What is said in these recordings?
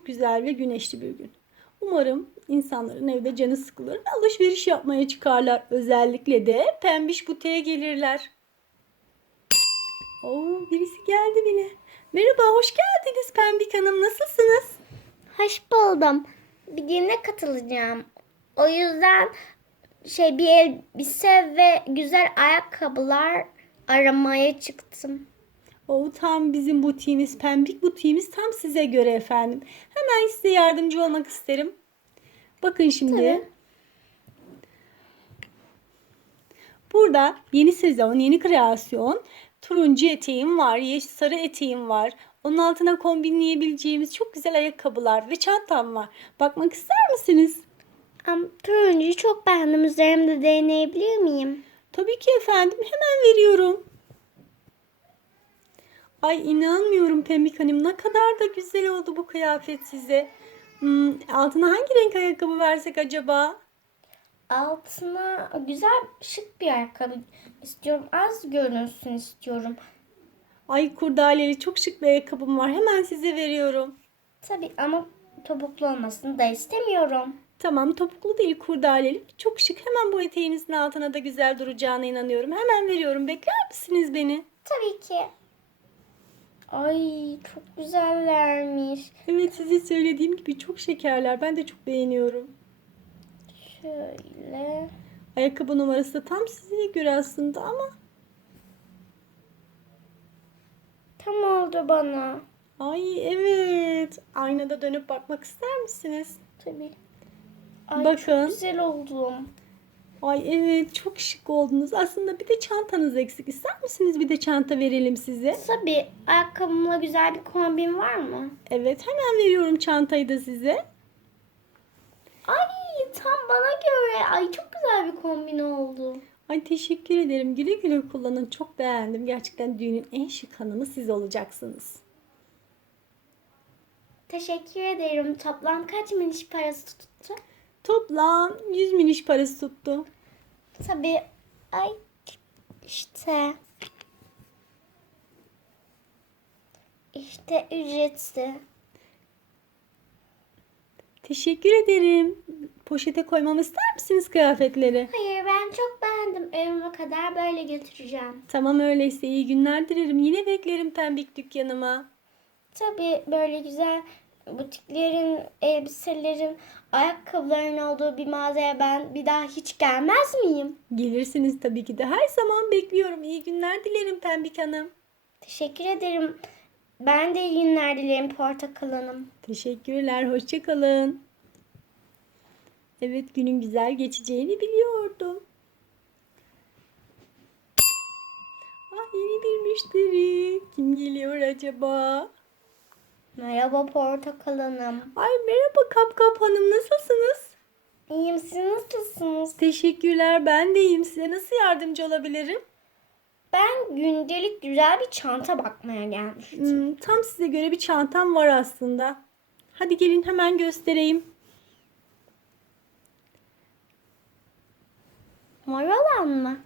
çok güzel ve güneşli bir gün. Umarım insanların evde canı sıkılır ve alışveriş yapmaya çıkarlar. Özellikle de pembiş butiğe gelirler. Oo, birisi geldi bile. Merhaba, hoş geldiniz Pembik Hanım. Nasılsınız? Hoş buldum. Bir düğüne katılacağım. O yüzden şey bir elbise ve güzel ayakkabılar aramaya çıktım. O tam bizim butiğimiz, Pembik butiğimiz tam size göre efendim. Hemen size yardımcı olmak isterim. Bakın şimdi. Tabii. Burada yeni sezon, yeni kreasyon. Turuncu eteğim var, yeşil sarı eteğim var. Onun altına kombinleyebileceğimiz çok güzel ayakkabılar ve çantam var. Bakmak ister misiniz? Ama turuncuyu çok beğendim. Üzerimde deneyebilir miyim? Tabii ki efendim. Hemen veriyorum. Ay inanmıyorum Pembik Hanım. Ne kadar da güzel oldu bu kıyafet size. Hmm, altına hangi renk ayakkabı versek acaba? Altına güzel şık bir ayakkabı istiyorum. Az görünsün istiyorum. Ay kurdaleli çok şık bir ayakkabım var. Hemen size veriyorum. Tabii ama topuklu olmasını da istemiyorum. Tamam topuklu değil kurdaleli. Çok şık. Hemen bu eteğinizin altına da güzel duracağına inanıyorum. Hemen veriyorum. Bekler misiniz beni? Tabii ki. Ay çok güzellermiş. Evet size söylediğim gibi çok şekerler. Ben de çok beğeniyorum. Şöyle. Ayakkabı numarası da tam size göre aslında ama Tam oldu bana. Ay evet. Aynada dönüp bakmak ister misiniz? Tabii. Ay Bakın. çok güzel oldum. Ay evet çok şık oldunuz. Aslında bir de çantanız eksik. İster misiniz bir de çanta verelim size? Tabii ayakkabımla güzel bir kombin var mı? Evet hemen veriyorum çantayı da size. Ay tam bana göre. Ay çok güzel bir kombin oldu. Ay teşekkür ederim. Güle güle kullanın. Çok beğendim. Gerçekten düğünün en şık hanımı siz olacaksınız. Teşekkür ederim. Toplam kaç miniş parası tuttu? Toplam 100 miniş parası tuttu. Tabii. Ay işte. İşte ücreti. Teşekkür ederim. Poşete koymamı ister misiniz kıyafetleri? Hayır ben çok beğendim. Evime kadar böyle götüreceğim. Tamam öyleyse iyi günler dilerim. Yine beklerim pembik dükkanıma. Tabii böyle güzel butiklerin, elbiselerin, ayakkabıların olduğu bir mağazaya ben bir daha hiç gelmez miyim? Gelirsiniz tabii ki de. Her zaman bekliyorum. İyi günler dilerim pembik hanım. Teşekkür ederim. Ben de iyi günler dilerim Portakal Hanım. Teşekkürler. Hoşça kalın. Evet günün güzel geçeceğini biliyordum. Ah yeni bir müşteri. Kim geliyor acaba? Merhaba Portakal Hanım. Ay merhaba Kapkap Hanım nasılsınız? İyiyim siz nasılsınız? Teşekkürler ben de iyiyim. Size nasıl yardımcı olabilirim? Ben gündelik güzel bir çanta bakmaya gelmiştim. Hmm, tam size göre bir çantam var aslında. Hadi gelin hemen göstereyim. Mor olan mı?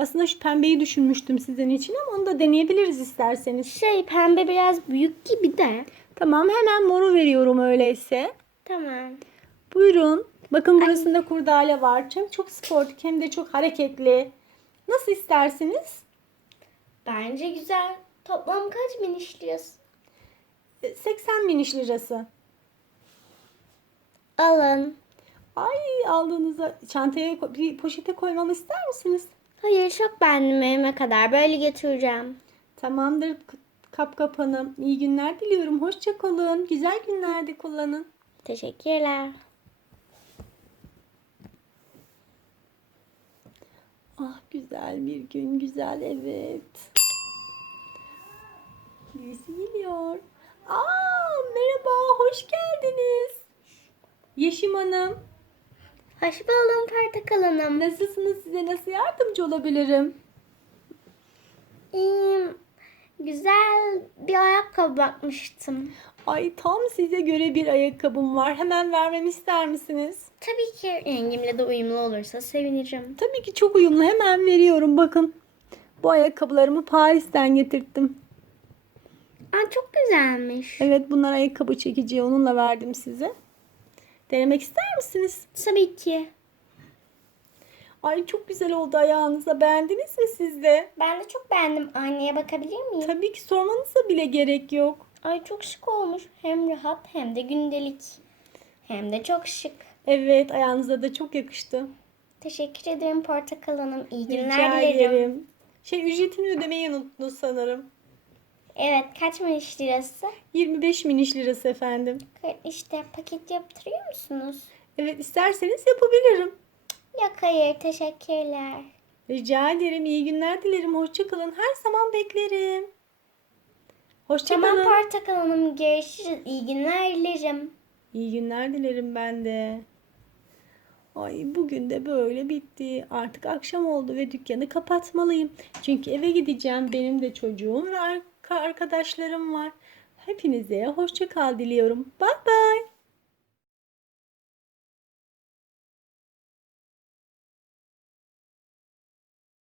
Aslında şu pembeyi düşünmüştüm sizin için ama onu da deneyebiliriz isterseniz. Şey pembe biraz büyük gibi de. Tamam hemen moru veriyorum öyleyse. Tamam. Buyurun. Bakın burasında kurdale var. Hem çok sportif hem de çok hareketli. Nasıl istersiniz? Bence güzel. Toplam kaç bin işliyorsun? E, 80 miniş lirası. Alın. Ay aldığınızda çantaya bir poşete koymamı ister misiniz? Hayır çok beğendim evime kadar. Böyle götüreceğim. Tamamdır Kapkap Hanım. İyi günler diliyorum. Hoşça kalın. Güzel günlerde kullanın. Teşekkürler. Ah güzel bir gün. Güzel evet. Birisi geliyor. Aa merhaba. Hoş geldiniz. Yeşim Hanım. Hoş buldum Portakal Hanım. Nasılsınız? Size nasıl yardımcı olabilirim? İyiyim. Güzel bir ayakkabı bakmıştım. Ay tam size göre bir ayakkabım var. Hemen vermemi ister misiniz? Tabii ki rengimle de uyumlu olursa sevinirim. Tabii ki çok uyumlu. Hemen veriyorum. Bakın. Bu ayakkabılarımı Paris'ten getirttim. Aa, çok güzelmiş. Evet bunlar ayakkabı çekici. Onunla verdim size. Denemek ister misiniz? Tabii ki. Ay çok güzel oldu ayağınıza. Beğendiniz mi siz de? Ben de çok beğendim. Aynaya bakabilir miyim? Tabii ki sormanıza bile gerek yok. Ay çok şık olmuş. Hem rahat hem de gündelik. Hem de çok şık. Evet ayağınıza da çok yakıştı. Teşekkür ederim Portakal Hanım. İyi günler Rica dilerim. ederim. Şey ücretini ödemeyi unuttunuz sanırım. Evet kaç miniş lirası? 25 miniş lirası efendim. İşte paket yaptırıyor musunuz? Evet isterseniz yapabilirim. Yok hayır teşekkürler. Rica ederim. İyi günler dilerim. Hoşça kalın. Her zaman beklerim. Hoşça Tamam. Portakal Hanım görüşürüz. İyi günler dilerim. İyi günler dilerim ben de. Ay bugün de böyle bitti. Artık akşam oldu ve dükkanı kapatmalıyım. Çünkü eve gideceğim. Benim de çocuğum ve arka arkadaşlarım var. Hepinize hoşça kal diliyorum. Bye bye.